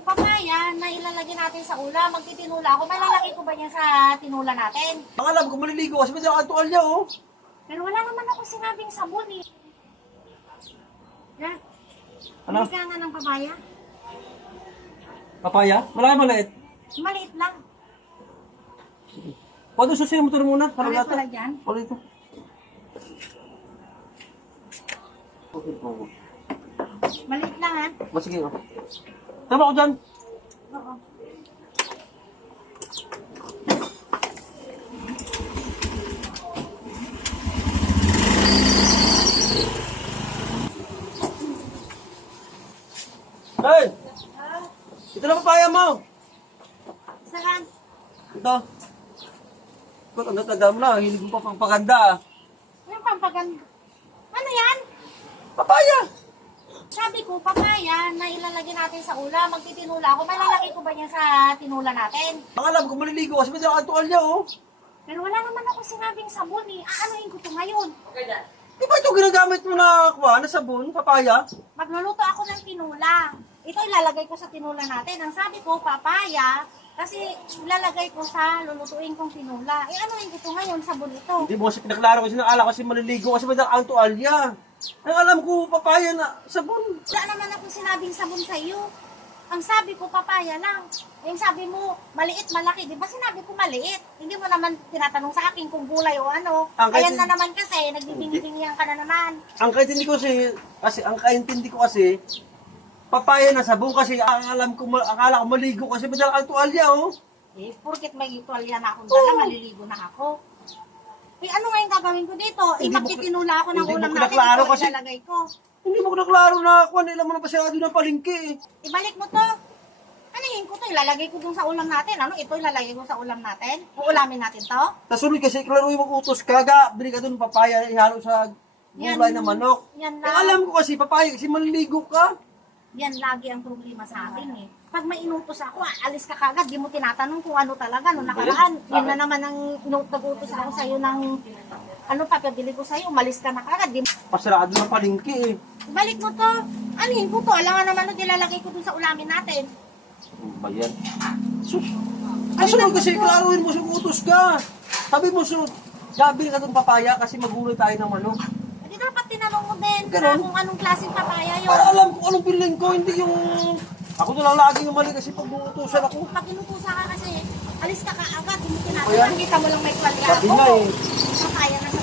ko, papaya na ilalagay natin sa ulam. Magtitinula ako. Malalagay ko ba yan sa tinula natin? Ang alam ko, maliligo kasi may dala kang tuwalya, oh. Pero wala naman ako sinabing sabon eh. Yan. Ano? Hindi ka nga ng papaya. Papaya? Malaki maliit. Maliit lang. Pwede susihin mo ito muna. Ano pala dyan? Pwede ito. Okay po. Maliit lang ha? Sige, oh. Tama ko dyan. Oo. Hey! Ito na papaya mo. Saan? Ito. Ba't ang ganda mo na? Hilig mo pa pang paganda, ah. Yung pampaganda. Ano yan? Papaya! Sabi ko, papaya na ilalagay natin sa ulam. Magtitinula ako. Malalagay ko ba yan sa tinula natin? Ang alam ko, maliligo kasi may dala kang tuwalya, oh. Pero wala naman ako sinabing sabon eh. Aanuhin ko to ngayon. Di ba ito ginagamit mo na, na sabon, papaya? Magluluto ako ng tinula. Ito ilalagay ko sa tinula natin. Ang sabi ko, papaya, kasi ilalagay ko sa lulutuin kong tinula. Anuhin ko to ngayon, sabon ito. Hindi mo kasi pinaklaro kasi nakala kasi maliligo kasi may dala kang tuwalya. Ang alam ko, papaya na sabon. Wala naman ako sinabing sabon sa iyo. Ang sabi ko, papaya lang. Yung sabi mo, maliit, malaki. Di ba sinabi ko maliit? Hindi mo naman tinatanong sa akin kung gulay o ano. Ang Ayan kahit- na naman kasi, nagbibingi-bingihan ka na naman. Ang kaintindi ko kasi, papaya na sabon kasi ang alam ko, akala ko maligo kasi may dala kang tuwalya, oh. Eh, porket may tuwalya na akong dala, maliligo na ako. Eh, ano nga yung gagawin ko dito? Eh, Hindi mo- magtitinula ako ng hindi mo ulam natin. kinaklaro Ito kasi- ilalagay ko. Hindi mo naklaro na kung ano mo na pasirado ng palengke, eh. Ibalik mo to. Anahin ko to, ilalagay ko dun sa ulam natin. Ano? Ito ilalagay ko sa ulam natin. Uulamin natin to. Tasunod kasi, klaro yung mag-utos kaga, bili ka doon papaya, ihalo sa gulay na manok. Yan Eh, lang. alam ko kasi, papaya, kasi maliligo ka. Yan lagi ang problema sa akin eh. Pag may inutos ako, alis ka kagad, di mo tinatanong kung ano talaga. No nakaraan, yun na naman ang nag-utos ako sa'yo ng ano papabili ko sa'yo, umalis ka na kagad. Di Pasirado ng palengke, eh. balik mo to. Anahin ko to. Alam nga naman no, ilalagay ko dun sa ulamin natin. Ano ba yan? Sus! Kasunod kasi, klaruin mo, sugutos ka. Sabi mo, bili ka doon papaya kasi magulay tayo ng manok. Hindi dapat tinanong mo din Ganun. kung anong klaseng papaya yun. Para alam ko anong piling ko, hindi yung... Ako na lang lagi yung mali kasi pag uutusan ako. Pag inutusan ka kasi, alis ka kaagad, hindi mo Ayan. tinatanong. Kita mo lang may kwalya Sabi ako. nga eh. Papaya na sa